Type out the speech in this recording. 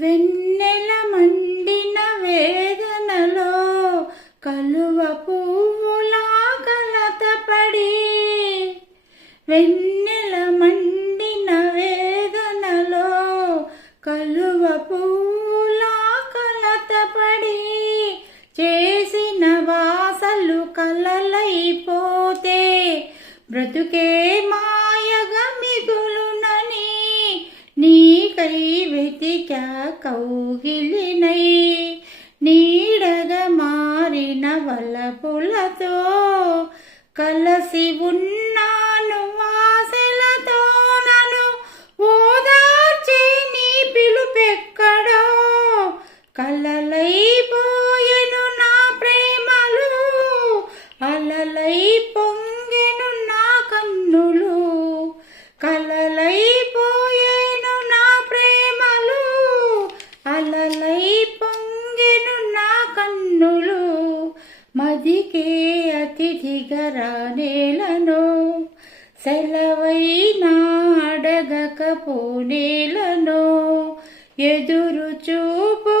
వెన్నెల మండిన వేదనలో కలువ పువ్వులా కలతపడి, వెన్నెల మండిన వేదనలో కలువ పువ్వులా కలతపడి, చేసిన వాసలు కలలైపోతే బ్రతుకే మాయగా మిగులునని, నీకై వెతికా కౌగిలినై నీడగా మారిన వలపులతో, కలసి ఉన్నాను ఆశలతో నన్ను ఓదార్చే నీ పిలుపెక్కడో, కలలైపోయెను నా ప్రేమలు అలలై పొంగెను నా కన్నులు, కలలైపోయెను నా ప్రేమలు అలలై పొంగెను నా కన్నులు, మదికే అతిథిగా రానేలను సెలవైనా అడగకపోనేలను, ఎదురు చూపు